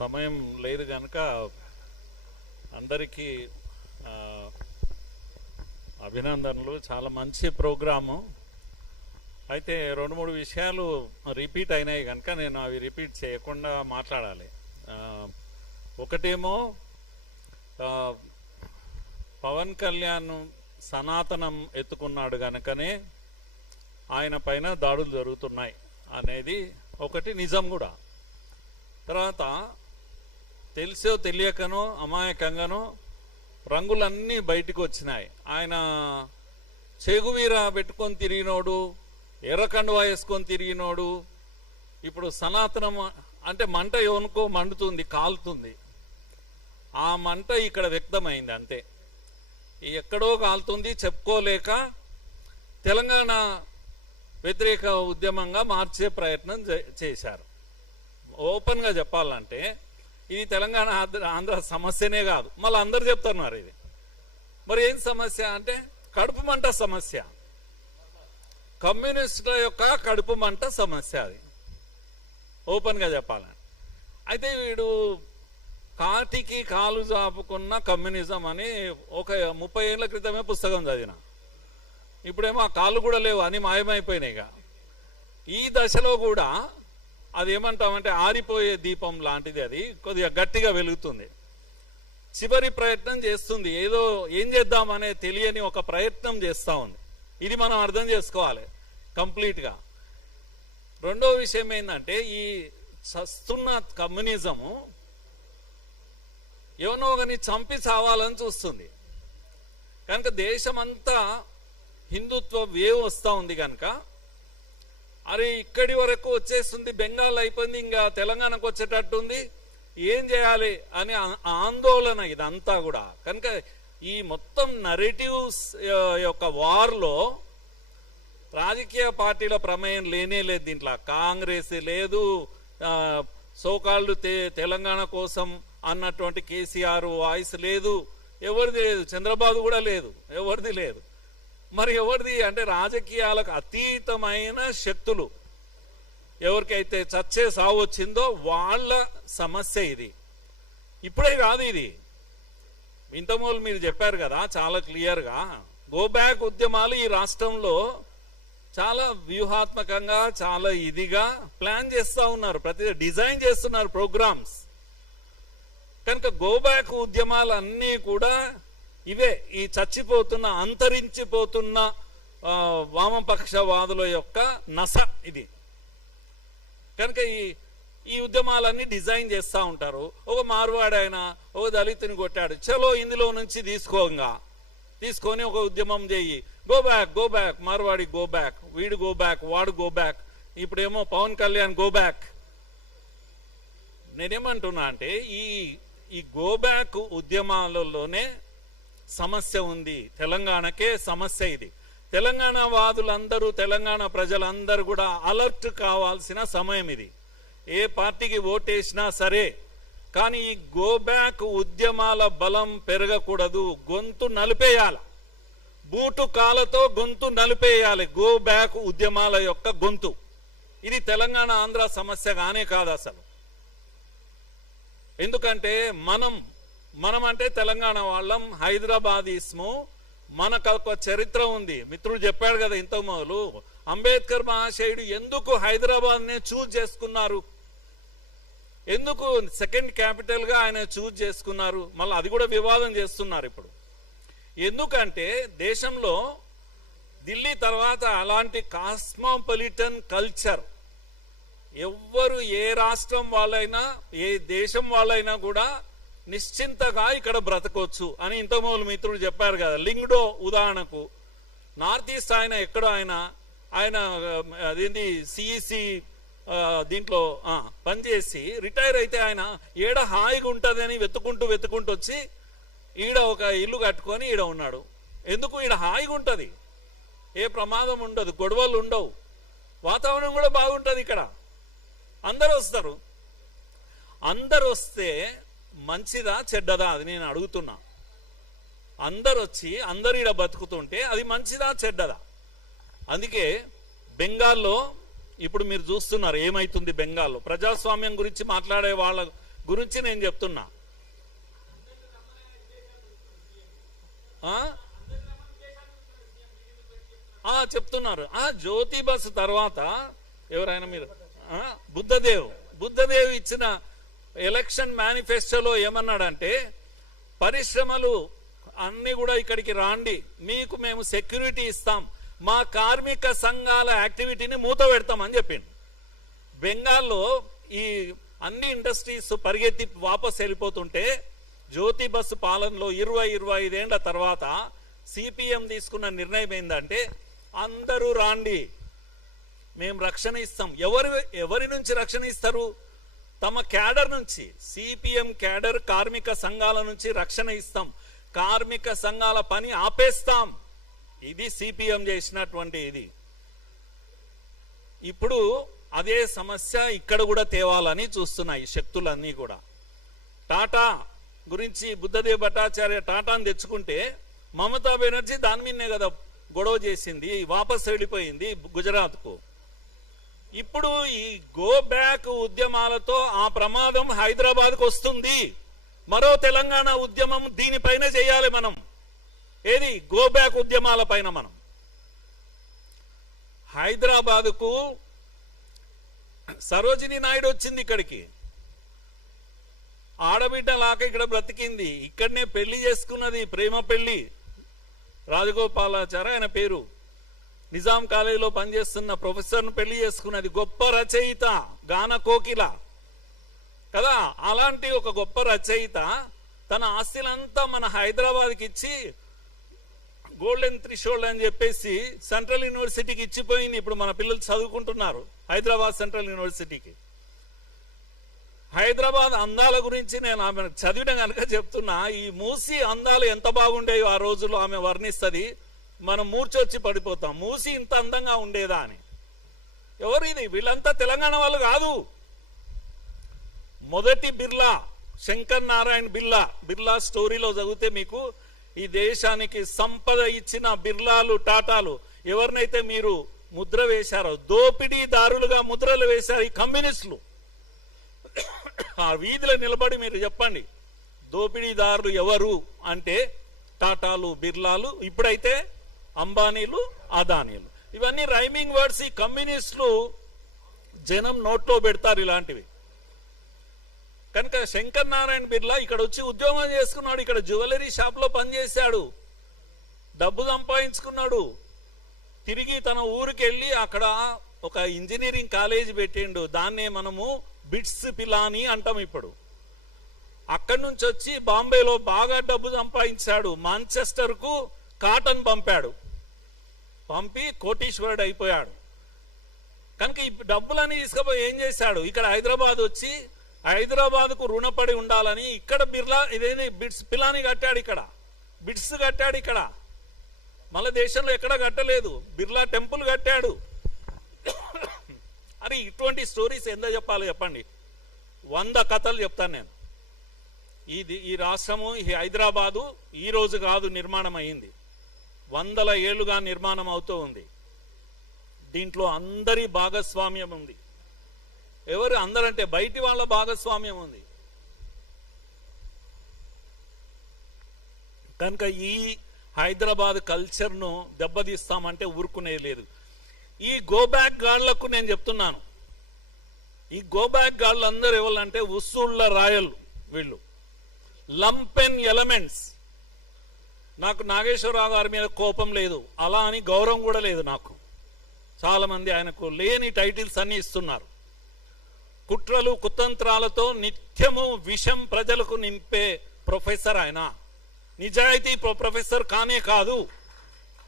సమయం లేదు కనుక అందరికీ అభినందనలు. చాలా మంచి ప్రోగ్రాము. అయితే 2-3 విషయాలు రిపీట్ అయినాయి కనుక నేను అవి రిపీట్ చేయకుండా మాట్లాడాలి. ఒకటేమో పవన్ కళ్యాణ్ సనాతనం ఎత్తుకున్నాడు కనుకనే ఆయన పైన దాడులు జరుగుతున్నాయి అనేది ఒకటి నిజం కూడా. తర్వాత తెలిసో తెలియకనో అమాయకంగానో రంగులన్నీ బయటకు వచ్చినాయి. ఆయన చెగువీర పెట్టుకొని తిరిగినోడు, ఎర్రకండువా వేసుకొని తిరిగినోడు ఇప్పుడు సనాతనం అంటే మంట ఎవనుకో మండుతుంది, కాలుతుంది. ఆ మంట ఇక్కడ వ్యక్తమైంది అంతే. ఎక్కడో కాలుతుంది చెప్పుకోలేక తెలంగాణ వ్యతిరేక ఉద్యమంగా మార్చే ప్రయత్నం చేశారు. ఓపెన్గా చెప్పాలంటే ఇది తెలంగాణ ఆంధ్ర సమస్యనే కాదు, మళ్ళీ అందరు చెప్తున్నారు ఇది. మరి ఏం సమస్య అంటే కడుపు మంట సమస్య, కమ్యూనిస్టుల యొక్క కడుపు మంట సమస్య. అది ఓపెన్గా చెప్పాలని. అయితే వీడు కాటికి కాలు జాపుకున్న కమ్యూనిజం అని ఒక 30 ఏళ్ల క్రితమే పుస్తకం చదివిన. ఇప్పుడేమో ఆ కాళ్ళు కూడా లేవు, అని మాయమైపోయినాయిగా. ఈ దశలో కూడా అది ఏమంటామంటే ఆరిపోయే దీపం లాంటిది. అది కొద్దిగా గట్టిగా వెలుగుతుంది, చివరి ప్రయత్నం చేస్తుంది. ఏదో ఏం చేద్దామనే తెలియని ఒక ప్రయత్నం చేస్తూ ఉంది. ఇది మనం అర్థం చేసుకోవాలి కంప్లీట్గా. రెండో విషయం ఏంటంటే ఈ చస్తున్న కమ్యూనిజము ఎవనో ఒకని చంపి చావాలని చూస్తుంది కనుక దేశమంతా హిందుత్వ వేవ్ వస్తూ ఉంది కనుక అరే ఇక్కడి వరకు వచ్చేస్తుంది, బెంగాల్ అయిపోయింది, ఇంకా తెలంగాణకు వచ్చేటట్టుంది, ఏం చేయాలి అని ఆందోళన ఇదంతా కూడా. కనుక ఈ మొత్తం నరేటివ్స్ యొక్క వార్లో రాజకీయ పార్టీల ప్రమేయం లేనే లేదు. దీంట్లో కాంగ్రెస్ లేదు, సోకాళ్ళు తెలంగాణ కోసం అన్నటువంటి కేసీఆర్ వాయిస్ లేదు, ఎవరిది లేదు, చంద్రబాబు కూడా లేదు, ఎవరిది లేదు. మరి ఎవరిది అంటే రాజకీయాలకు అతీతమైన శక్తులు ఎవరికైతే చచ్చే సావు వచ్చిందో వాళ్ళ సమస్య ఇది. ఇప్పుడే కాదు ఇది, ఇంతమూలు మీరు చెప్పారు కదా చాలా క్లియర్గా. గో బ్యాక్ ఉద్యమాలు ఈ రాష్ట్రంలో చాలా వ్యూహాత్మకంగా చాలా ఇదిగా ప్లాన్ చేస్తూ ఉన్నారు, ప్రతి డిజైన్ చేస్తున్నారు ప్రోగ్రామ్స్. కనుక గో బ్యాక్ ఉద్యమాలు అన్నీ కూడా ఇవే, ఈ చచ్చిపోతున్న అంతరించిపోతున్న వామపక్షవాదుల యొక్క నస ఇది. కనుక ఈ ఉద్యమాలన్నీ డిజైన్ చేస్తూ ఉంటారు. ఒక మార్వాడైనా ఒక దళితుని కొట్టాడు, చలో ఇందులో నుంచి తీసుకొని ఒక ఉద్యమం చేయి, go back Marwadi go back, వీడు గో బ్యాక్, వాడు గో బ్యాక్, ఇప్పుడేమో పవన్ కళ్యాణ్ గో బ్యాక్. నేనేమంటున్నా అంటే ఈ గో బ్యాక్ ఉద్యమాలలోనే సమస్య ఉంది, తెలంగాణకే సమస్య ఇది. తెలంగాణ వాదులందరూ, తెలంగాణ ప్రజలందరూ కూడా అలర్ట్ కావాల్సిన సమయం ఇది. ఏ పార్టీకి ఓటేసినా సరే, కానీ ఈ గో బ్యాక్ ఉద్యమాల బలం పెరగకూడదు, గొంతు నలిపేయాలి, బూటు కాలతో గొంతు నలిపేయాలి గో బ్యాక్ ఉద్యమాల యొక్క గొంతు. ఇది తెలంగాణ ఆంధ్ర సమస్య గానే కాదు అసలు. ఎందుకంటే మనం అంటే తెలంగాణ వాళ్ళం, హైదరాబాద్ ఇస్ము, మనకు ఒక చరిత్ర ఉంది. మిత్రుడు చెప్పాడు కదా ఇంత మొదలు, అంబేద్కర్ మహాశయుడు ఎందుకు హైదరాబాద్ నే చూజ్ చేసుకున్నారు, ఎందుకు సెకండ్ క్యాపిటల్ గా ఆయన చూజ్ చేసుకున్నారు, మళ్ళీ అది కూడా వివాదం చేస్తున్నారు ఇప్పుడు. ఎందుకంటే దేశంలో ఢిల్లీ తర్వాత అలాంటి కాస్మోపాలిటన్ కల్చర్ ఎవ్వరు, ఏ రాష్ట్రం వాళ్ళైనా ఏ దేశం వాళ్ళైనా కూడా నిశ్చింతగా ఇక్కడ బ్రతకొచ్చు అని ఇంతమూలు మిత్రుడు చెప్పారు కదా. లింగ్డో ఉదాహరణకు, నార్త్ ఈస్ట్ ఆయన ఎక్కడో ఆయన అదేంటి సిఈసి దీంట్లో పనిచేసి రిటైర్ అయితే ఆయన ఏడ హాయిగా ఉంటుందని వెతుకుంటూ వచ్చి ఈడ ఒక ఇల్లు కట్టుకొని ఈడ ఉన్నాడు. ఎందుకు? ఈడ హాయిగా ఉంటుంది, ఏ ప్రమాదం ఉండదు, గొడవలు ఉండవు, వాతావరణం కూడా బాగుంటుంది. ఇక్కడ అందరూ వస్తారు. అందరు వస్తే మంచిదా చెడ్డదా అది నేను అడుగుతున్నా. అందరు వచ్చి అందరు ఈడ బతుకుతుంటే అది మంచిదా చెడ్డదా? అందుకే బెంగాల్లో ఇప్పుడు మీరు చూస్తున్నారు ఏమైతుంది. బెంగాల్లో ప్రజాస్వామ్యం గురించి మాట్లాడే వాళ్ళ గురించి నేను చెప్తున్నా. చెప్తున్నారు. జ్యోతి బస్ తర్వాత ఎవరైనా మీరు బుద్ధదేవ్ ఇచ్చిన ఎలక్షన్ మేనిఫెస్టోలో ఏమన్నాడంటే, పరిశ్రమలు అన్ని కూడా ఇక్కడికి రాండి, మీకు మేము సెక్యూరిటీ ఇస్తాం, మా కార్మిక సంఘాల యాక్టివిటీని మూత పెడతామని చెప్పిండు. బెంగాల్లో ఈ అన్ని ఇండస్ట్రీస్ పరిగెత్తి వాపస్ వెళ్ళిపోతుంటే జ్యోతి బస్సు పాలనలో 20-25 ఏళ్ల తర్వాత సిపిఎం తీసుకున్న నిర్ణయం ఏంటంటే, అందరూ రాండి, మేము రక్షణ ఇస్తాం. ఎవరి నుంచి రక్షణ ఇస్తారు? తమ క్యాడర్ నుంచి. సిపిఎం క్యాడర్ కార్మిక సంఘాల నుంచి రక్షణ ఇస్తాం, కార్మిక సంఘాల పని ఆపేస్తాం. ఇది సిపిఎం చేసినటువంటి ఇది. ఇప్పుడు అదే సమస్య ఇక్కడ కూడా తేవాలని చూస్తున్నాయి శక్తులన్నీ కూడా. టాటా గురించి బుద్ధదేవ్ భట్టాచార్య టాటాను తెచ్చుకుంటే మమతా బెనర్జీ దాని మీదనే కదా గొడవ చేసింది, వాపస్ వెళ్ళిపోయింది గుజరాత్కు. ఇప్పుడు ఈ గో బ్యాక్ ఉద్యమాలతో ఆ ప్రమాదం హైదరాబాద్కు వస్తుంది. మరో తెలంగాణ ఉద్యమం దీనిపైన చేయాలి మనం. ఏది? గో బ్యాక్ ఉద్యమాల పైన మనం. హైదరాబాద్కు సరోజిని నాయుడు వచ్చింది, ఇక్కడికి ఆడబిడ్డలాగా ఇక్కడ బ్రతికింది, ఇక్కడనే పెళ్లి చేసుకున్నది, ప్రేమ పెళ్లి. రాజగోపాలాచారి ఆయన పేరు, నిజాం కాలేజీలో పనిచేస్తున్న ప్రొఫెసర్ను పెళ్లి చేసుకున్నది. గొప్ప రచయిత, గాన కోకిల కదా. అలాంటి ఒక గొప్ప రచయిత తన ఆస్తిలంతా మన హైదరాబాద్కి ఇచ్చి గోల్డెన్ థ్రెషోల్డ్ అని చెప్పేసి సెంట్రల్ యూనివర్సిటీకి ఇచ్చిపోయింది. ఇప్పుడు మన పిల్లలు చదువుకుంటున్నారు హైదరాబాద్ సెంట్రల్ యూనివర్సిటీకి. హైదరాబాద్ అందాల గురించి నేను ఆమె చదివిన కనుక చెప్తున్నా. ఈ మూసి అందాలు ఎంత బాగుండేవో ఆ రోజుల్లో ఆమె వర్ణిస్తుంది. మనం మూర్చొచ్చి పడిపోతాం, మూసి ఇంత అందంగా ఉండేదా అని. ఎవరు ఇది? వీళ్ళంతా తెలంగాణ వాళ్ళు కాదు. మొదటి బిర్లా, శంకర్ నారాయణ బిర్లా స్టోరీలో చదివితే మీకు ఈ దేశానికి సంపద ఇచ్చిన బిర్లాలు, టాటాలు ఎవరినైతే మీరు ముద్ర వేశారో, దోపిడీదారులుగా ముద్రలు వేశారు ఈ కమ్యూనిస్టులు. ఆ వీధిలో నిలబడి మీరు చెప్పండి, దోపిడీదారులు ఎవరు అంటే టాటాలు, బిర్లాలు, ఇప్పుడైతే అంబానీలు, అదానీలు. ఇవన్నీ రైమింగ్ వర్డ్స్. ఈ కమ్యూనిస్టులు జనం నోట్లో పెడతారు ఇలాంటివి. కనుక శంకర్ నారాయణ బిర్లా ఇక్కడ వచ్చి ఉద్యోగం చేసుకున్నాడు, ఇక్కడ జ్యువెలరీ షాప్ లో పనిచేశాడు, డబ్బు సంపాదించుకున్నాడు. తిరిగి తన ఊరికి వెళ్ళి అక్కడ ఒక ఇంజనీరింగ్ కాలేజ్ పెట్టిండు. దాన్నే మనము బిట్స్ పిలాని అంటాం ఇప్పుడు. అక్కడి నుంచి వచ్చి బాంబేలో బాగా డబ్బు సంపాదించాడు. మాంచెస్టర్ కు కాటన్ పంపి కోటీశ్వరుడు అయిపోయాడు. కనుక ఈ డబ్బులని తీసుకుపోయి ఏం చేశాడు? ఇక్కడ హైదరాబాద్ వచ్చి హైదరాబాద్ కు రుణపడి ఉండాలని ఇక్కడ బిర్లా ఇదేంటి బిట్స్ పిలాని కట్టాడు, ఇక్కడ బిట్స్ కట్టాడు. ఇక్కడ మళ్ళీ దేశంలో ఎక్కడ కట్టలేదు. బిర్లా టెంపుల్ కట్టాడు. అరే ఇటువంటి స్టోరీస్ ఎంత చెప్పాలి చెప్పండి? 100 కథలు చెప్తాను నేను. ఈ రాష్ట్రము, ఈ హైదరాబాదు ఈ రోజు కాదు నిర్మాణం అయింది, 100 ఏళ్లుగా నిర్మాణం అవుతూ ఉంది. దీంట్లో అందరి భాగస్వామ్యం ఉంది. ఎవరు అందరంటే బయటి వాళ్ళ భాగస్వామ్యం ఉంది. కనుక ఈ హైదరాబాద్ కల్చర్ను దెబ్బతీస్తామంటే ఊరుకునే లేదు. ఈ గోబ్యాక్ గాళ్లకు నేను చెప్తున్నాను, ఈ గోబ్యాక్ గాళ్ళు అందరూ ఎవరంటే ఉస్సూళ్ళ రాయలు, వీళ్ళు లంపెన్ ఎలిమెంట్స్. నాకు నాగేశ్వరరావు గారి మీద కోపం లేదు, అలా అని గౌరవం కూడా లేదు నాకు. చాలా మంది ఆయనకు లేని టైటిల్స్ అన్ని ఇస్తున్నారు. కుట్రలు కుతంత్రాలతో నిత్యము విషం ప్రజలకు నింపే ప్రొఫెసర్ ఆయన. నిజాయితీ ప్రొఫెసర్ కానే కాదు.